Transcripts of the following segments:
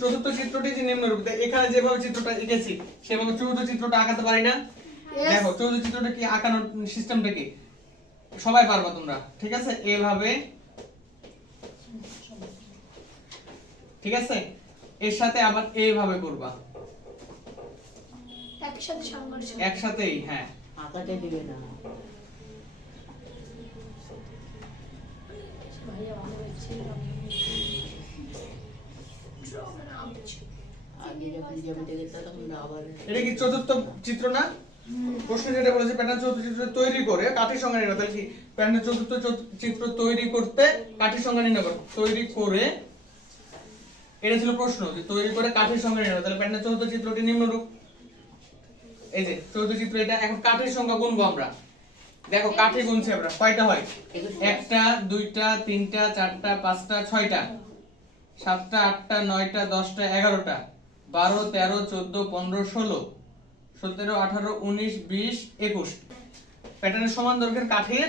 চতুর্থ চিত্রটি যে নিম্নরূপ, এখানে যেভাবে চিত্রটা এঁকেছি সেভাবে চতুর্থ চিত্রটা আঁকাতে পারি না? দেখো চতুর্থ চিত্রটা কি আঁকানোর সিস্টেমটা কি সবাই পারবা তোমরা, ঠিক আছে? এভাবে, ঠিক আছে? এর সাথে আবার এইভাবে করবা একসাথে সংঘর্ষ, একসাথেই, হ্যাঁ। আঁকাতে দিবে না। ভাইয়া ভালো হচ্ছে আগে যখন জ্যামিতি দেখতে তখন আবার এটা কি চতুর্থ চিত্র না? প্রশ্ন যেটা বলেছে প্যাটার্ন চতুর্থ চিত্র তৈরি করে কাঠির সংখ্যা নির্ণয়, তাহলে কি প্যাটার্ন চতুর্থ চিত্র তৈরি করতে কাঠির সংখ্যা নির্ণয় করো, তৈরি করে, এটা ছিল প্রশ্ন যে তৈরি করে কাঠির সংখ্যা নির্ণয়, তাহলে প্যাটার্ন চতুর্থ চিত্রটি নিম্নরূপ। এই যে চতুর্থ চিত্র, এটা এখন কাঠির সংখ্যা গুনবো আমরা। দেখো কাঠি গুনছি আমরা, কয়টা হয়? একটা, দুইটা, তিনটা, চারটা, পাঁচটা, ছয়টা, সাতটা, আটটা, নয়টা, 10টা, 11টা, 12, 13, 14, 15, 16, 17, 18, 19, 20, 21। প্যাটার্নের সমান দৈর্ঘ্যের কাঠের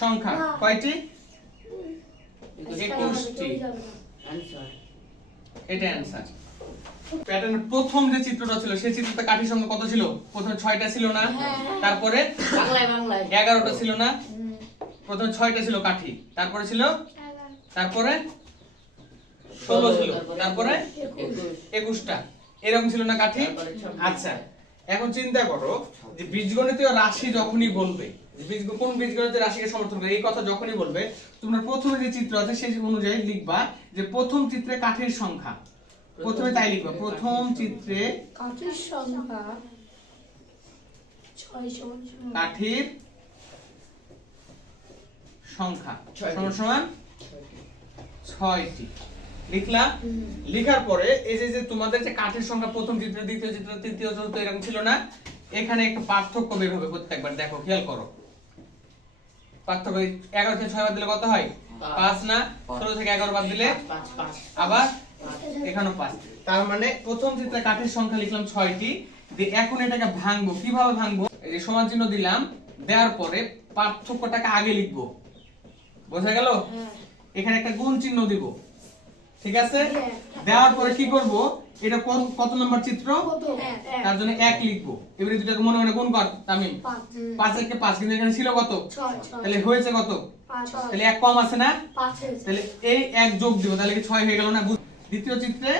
সংখ্যা কয়টি? 21টি। অ্যানসার। এটা অ্যানসার। প্যাটার্নের প্রথম যে চিত্রটা ছিল সেই চিত্রতে কাঠির সংখ্যা কত ছিল? প্রথমে 6টা ছিল না? তারপরে বাংলায় বাংলায় 11টা ছিল না? প্রথমে 6টা ছিল কাঠি, তারপরে ছিল, তারপরে 16 ছিল, তারপরে 21টা, এরকম ছিল না কাঠি? আচ্ছা, এখন চিন্তা করো যে বীজগণিতীয় রাশি যখনই বলবে, কোন বীজগণিতীয় রাশিকে সমর্থন করে এই কথা যখনই বলবে, তোমরা প্রথমে যে চিত্র আছে সেই অনুযায়ী লিখবা যে প্রথম চিত্রে কাঠির সংখ্যা, প্রথমে তাই লিখবা, প্রথম চিত্রে কাঠের সংখ্যা 6 সমান কাঠির সংখ্যা সমান সমান 6টি। লিখলা? লেখার পরে এই যে তোমাদের যে কাঠের সংখ্যা প্রথম চিত্র, দ্বিতীয় চিত্র, তৃতীয়, চতুর্থ এরকম ছিল না? এখানে একটা পার্থক্য বের হবে প্রত্যেকবার, দেখো খেয়াল করো পার্থক্য। 11 থেকে 6 বাদ দিলে কত হয়? 5 না? 16 থেকে 11 বাদ দিলে 5 আবার এখানেও 5। তার মানে প্রথম চিত্রে কাঠের সংখ্যা লিখলাম 6টি। এখন এটাকে ভাঙবো, কিভাবে ভাঙবো? এই যে সমান চিহ্ন দিলাম, দেওয়ার পরে পার্থক্যটাকে আগে লিখবো, বোঝা গেল? এখানে একটা গুণ চিহ্ন দিব, ঠিক আছে? দেওয়ার পরে কি করব? এটা কত নাম্বার চিত্র? তার জন্য 1 লিখবো। এবারে দুটাকে মনে মনে গুণ কর তামিম। 5 এর কে 5, কিন্তু এখানে ছিল কত? 6 তাহলে হয়েছে কত? 5 তাহলে 1 কম আছে না? 5 তাহলে এই 1 যোগ দিব, তাহলে কি 6 হয়ে গেল না? দ্বিতীয় চিত্রে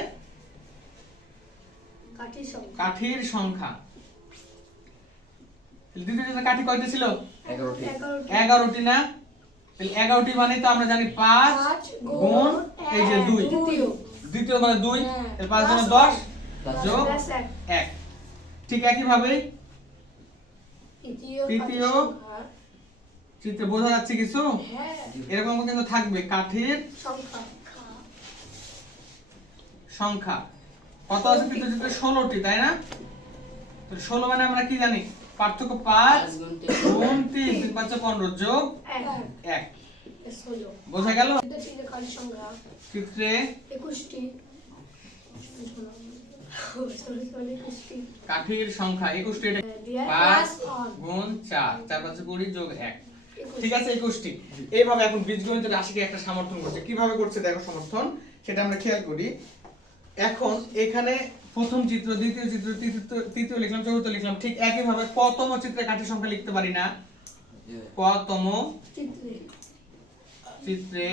কাঠের সংখ্যা কাঠির সংখ্যা, দ্বিতীয় চিত্রে কাঠি কয়টা ছিল? 11টি না? তাহলে 11টি মানে তো আমরা জানি 5 গুণ এই যে 2, দ্বিতীয় মানে 2, তাহলে 5 গুণ 10 যোগ 1। ঠিক একই ভাবে তৃতীয় চিত্রে বোঝা যাচ্ছে কিছু? এরকম কিন্তু থাকবে কাঠির সংখ্যা কত আছে? তৃতীয় চিত্রে 16টি, তাই না? তো 16 মানে আমরা কি জানি? পার্থক্য 5 গুণ 3, 3 5 15 যোগ 1। বোঝা গেল? চিত্রে 21টি কাঠির সংখ্যা 21টি, এটা 5 গুণ 4, 4 5 20 যোগ 1, ঠিক আছে? 21টি। এইভাবে এখন বীজগণিতের রাশিকে একটা সমর্থন করছে। কিভাবে করছে দেখো সমর্থন, সেটা আমরা খেয়াল করি। এখন এখানে প্রথম চিত্র, দ্বিতীয় চিত্র, তৃতীয় লিখলাম, চতুর্থ লিখলাম, ঠিক একই ভাবে কতম চিত্রে কাঠির সংখ্যা লিখতে পারি না? কতম চিত্রে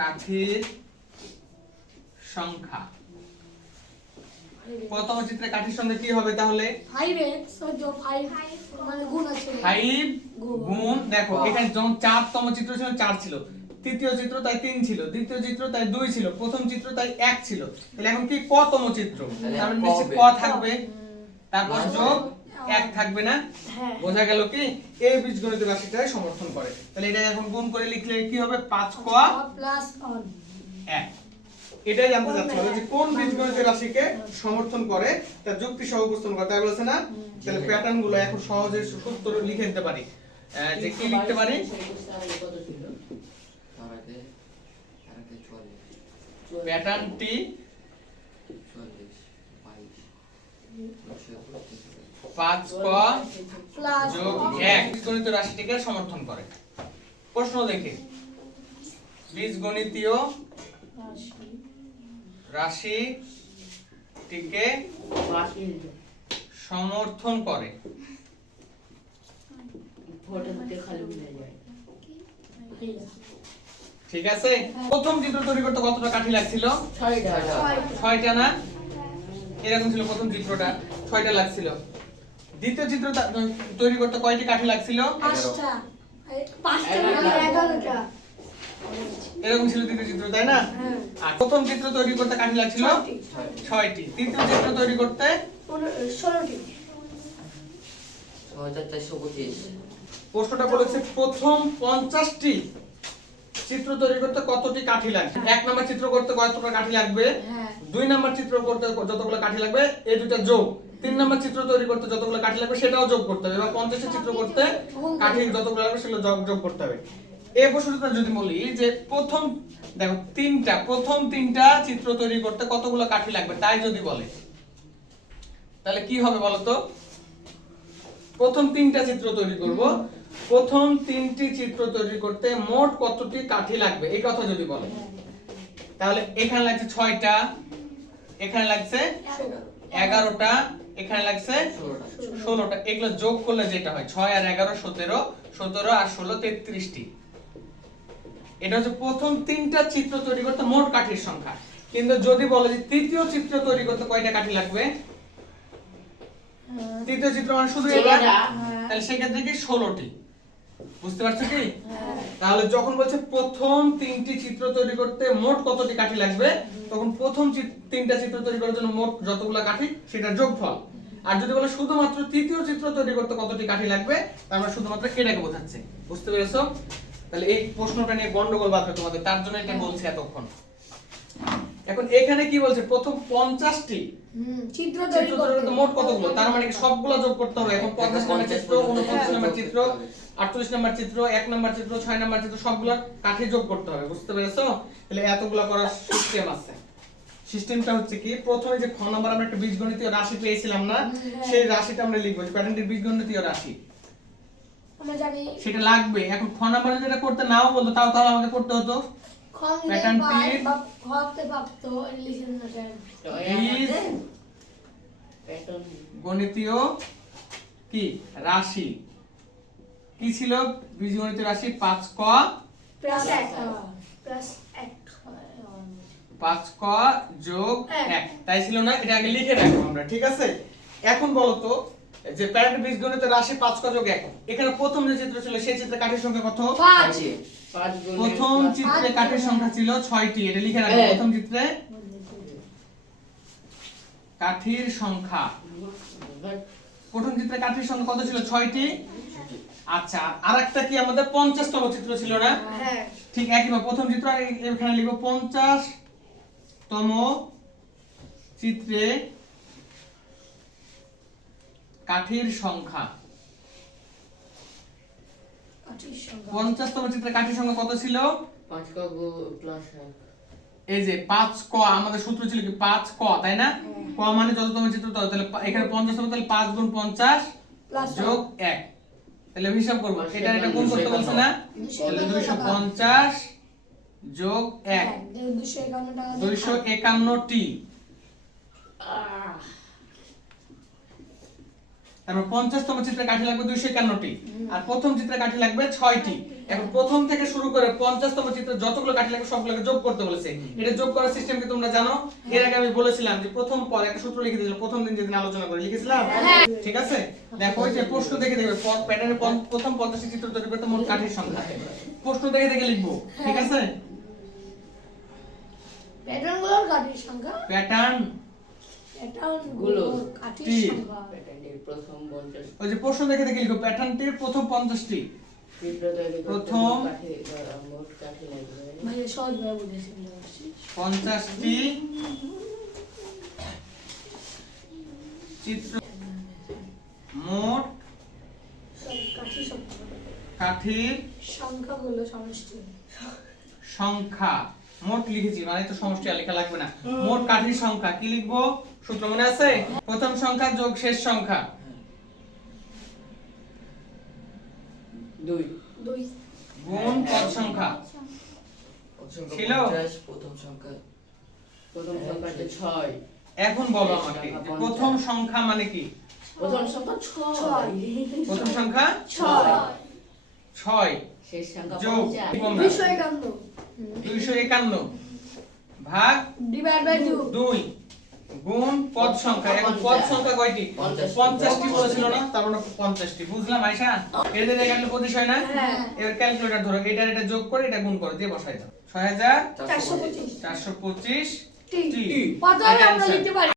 কাঠির সংখ্যা, কতম চিত্রে কাঠির সংখ্যা কি হবে তাহলে? 5x যোগ 5 মানে গুণ আছে 5 গুণ, দেখো এখানে যখন 4তম চিত্র ছিল 4 ছিল, তৃতীয় চিত্র তাই 3 ছিল, দ্বিতীয় চিত্র তাই 2 ছিল, প্রথম চিত্র তাই 1 ছিল। তাহলে এখন কি কতম চিত্র? তার মানে নিশ্চিত ক থাকবে, তারপর যোগ 1 থাকবে না? বোঝা গেল কি? এই বীজগণিতের রাশিটাই সমর্থন করে। তাহলে এটা এখন গুণ করে লিখলে কি হবে? 5 ক প্লাস 1। এটাই জানতে চাচ্ছিল যে কোন বীজগণিতের রাশিকে সমর্থন করে, তার যুক্তি সহ উপস্থাপন করে, তাই বলেছে না? তাহলে প্যাটার্ন গুলো এখন সহজে সূত্র লিখে দিতে পারি। যে কি লিখতে পারি? প্যাটার্নটি 5 ক যোগ 1 বীজগণিতীয় রাশিটিকে সমর্থন করে। প্রশ্ন দেখে, বীজগণিতীয় রাশিটিকে বাতিল সমর্থন করে। ফটোতে খালি মিলে যায়। ঠিক আছে, প্রথম চিত্র তৈরি করতে কতটা কাঠি লাগছিল? 6টা 6টা না? এরকম ছিল প্রথম চিত্রটা, 6টা লাগছিল। দ্বিতীয় চিত্র তৈরি করতে কয়টি কাঠি লাগছিল? 5টা 5টা 11টা এরকম ছিল দ্বিতীয় চিত্র, তাই না? হ্যাঁ আর প্রথম চিত্র তৈরি করতে কাঠি লাগছিল 6টি। তৃতীয় চিত্র তৈরি করতে 16টি 6425 প্রশ্নটা বলেছে প্রথম 50টি চিত্র তৈরি করতে কতটি কাঠি লাগবে? 1 নাম্বার চিত্র করতে কতটা কাঠি লাগবে? হ্যাঁ 2 নাম্বার চিত্র করতে যতগুলো কাঠি লাগবে এই দুটো যোগ। 3 নাম্বার চিত্র তৈরি করতে যতগুলো কাঠি লাগবে সেটাও যোগ করতে হবে। এবার 50 চিত্র করতে কাঠি যতগুলো লাগবে সেগুলো যোগ করতে হবে। এই প্রশ্নটা যদি বলি যে প্রথম দেখো প্রথম তিনটা চিত্র তৈরি করতে কতগুলো কাঠি লাগবে তাই যদি বলে তাহলে কি হবে বলো তো? প্রথম 3টা চিত্র তৈরি করব, প্রথম 3টি চিত্র তৈরি করতে মোট কতটি কাঠি লাগবে এই কথা যদি বলে তাহলে এখানে লাগছে 6টা, এখানে লাগছে 11টা, এখানে লাগছে 16টা। এগুলো যোগ করলে যেটা হয় 6 আর 11 17, 17 আর 16 33টি। এটা হচ্ছে প্রথম 3টা চিত্র তৈরি করতে মোট কাঠির সংখ্যা। কিন্তু যদি বলে যে তৃতীয় চিত্র তৈরি করতে কয়টা কাঠি লাগবে? তৃতীয় চিত্র মানে শুধু এটা, তাহলে সেক্ষেত্রে কি 16টি। বুঝতে পারছো কি? তাহলে যখন বলছে প্রথম 3টি চিত্র তৈরি করতে মোট কতটি কাঠি লাগবে তখন প্রথম 3টা চিত্র তৈরি করার জন্য মোট যতগুলো কাঠি সেটা যোগফল। আর যদি বলে শুধুমাত্র তৃতীয় চিত্র তৈরি করতে কতটি কাঠি লাগবে তার মানে শুধুমাত্র এটাকে বোঝাচ্ছে। বুঝতে পেরেছো? তাহলে এই প্রশ্নটা নিয়ে গন্ডগোল বাঁধবে তোমাদের, তার জন্য এটা বলছি এতক্ষণ। এখন এখানে কি বলছে প্রথম 50টি চিত্র চিত্র তৈরি তৈরি করতে মোট কতগুলো, তার মানে কি সবগুলো যোগ করতে হবে। এখন 50 নাম্বার চিত্র, 49 নাম্বার চিত্র, 48 নাম্বার চিত্র, 1 নাম্বার চিত্র, 6 নাম্বার চিত্র সবগুলো কাঠি যোগ করতে হবে। বুঝতে পেরেছো? তাহলে এতগুলো করার সিস্টেম আছে। সিস্টেমটা হচ্ছে কি প্রথমে যে খ নাম্বার আমরা একটা বীজগণিতীয় রাশি পেয়েছিলাম না, সেই রাশিটা আমরা লিখব। প্যাটার্নটির বীজগণিতীয় রাশি আমরা জানি সেটা লাগবে। এখন খ নাম্বারে যেটা করতে নাও বলতো তাও তাহলে আমাকে করতে হতো প্যাটার্নটির হতে প্রাপ্ত লিখেন না স্যার বীজ গণিতীয় কি রাশি কি ছিল? বীজগণিতীয় রাশি 5ক প্লাস 1 5ক যোগ 1 তাই ছিল না? এটা আগে লিখে রাখবো আমরা, ঠিক আছে? এখন বলো তো যে প্যাটার্ন বীজগণিতীয় রাশি 5ক যোগ 1, এখানে প্রথম যে চিত্র ছিল সেই চিত্রে কাঠির সংখ্যা কত? 5 প্রথম চিত্রে কাঠির সংখ্যা ছিল 6টি। এটা লিখে রাখবো। প্রথম চিত্রে কাঠির সংখ্যা, প্রথম চিত্রে কাঠির সংখ্যা কত ছিল? 6টি। আচ্ছা, আরেকটা কি আমাদের 50তম চিত্র ছিল না? হ্যাঁ ঠিক একইভাবে প্রথম চিত্র এখানে লিখব 50তম চিত্রে কাঠির সংখ্যা। 50তম চিত্রে কাঠির সংখ্যা কত ছিল? 5 ক প্লাস 1 এই যে 5ক, আমাদের সূত্র ছিল কি 5ক, তাই না? ক মানে যততম চিত্র তত। তাহলে এখানে 50তম, তাহলে 5 গুণ 50 যোগ 1। তাহলে হিসাব করব, এটা এটা গুণ করতে বলছে না? তাহলে 250 যোগ 1 251টি। তারপর 50তম চিত্রে কাঠি লাগবে 251টি আর প্রথম চিত্রে কাঠি লাগবে 6টি। এখন প্রথম থেকে শুরু করে 50তম চিত্রে যতগুলো কাঠি লাগবে সবগুলোকে যোগ করতে বলেছে। এটা যোগ করার সিস্টেম কি তোমরা জানো? এর আগে আমি বলেছিলাম যে প্রথম পর একটা সূত্র লিখে দিয়েছিলাম, প্রথম দিন যেদিন আলোচনা করে লিখেছিলাম, ঠিক আছে? দেখো এই যে প্রশ্ন দেখে দেখবে প্যাটার্নে প্রথম 50টি চিত্র তৈরি করতে মোট কাঠির সংখ্যা, প্রশ্ন দেখে দেখে লিখবো, ঠিক আছে? প্যাটার্নগুলোর কাঠির সংখ্যা গুলো কাঠির সংখ্যা প্যাটার্নের প্রথম 50 ওই যে প্রশ্ন দেখে দেখে লিখবো প্যাটার্নটির প্রথম 50টি চিত্র তৈরি করতে প্রথম মোট কাঠি লাগবে ভাই সহজ ভাবে বুঝেছি 50টি চিত্র মোট কাঠির সংখ্যাগুলো সমষ্টি সংখ্যা। মোট লিখেছি মানে তো সমষ্টি আর লেখা লাগবে না। মোট কাঠির সংখ্যা কি লিখবো? সূত্র মনে আছে? প্রথম সংখ্যা যোগ শেষ সংখ্যা 2 2 গুণ পদ সংখ্যা ছিল? প্রথম সংখ্যা প্রথম সংখ্যাটা 6 এখন বলো আমাকে যে প্রথম সংখ্যা মানে কি? প্রথম সংখ্যা 6 প্রথম সংখ্যা 6 শেষ সংখ্যা যোগ 50 251 ভাগ ডিভাইড বাই 2 গুণ পদ সংখ্যা। এখন পদ সংখ্যা কয়টি? 50টি বলেছিল না, তার মানে 50টি। বুঝলাম আয়শা? এর দিয়ে গেলে 25 হয় না? হ্যাঁ। এবার ক্যালকুলেটর ধরো, এটা যোগ করে এটা গুণ করে দিয়ে বসাই দাও। 6425 425 টি। টি। কত হবে আমরা লিখতে পারি?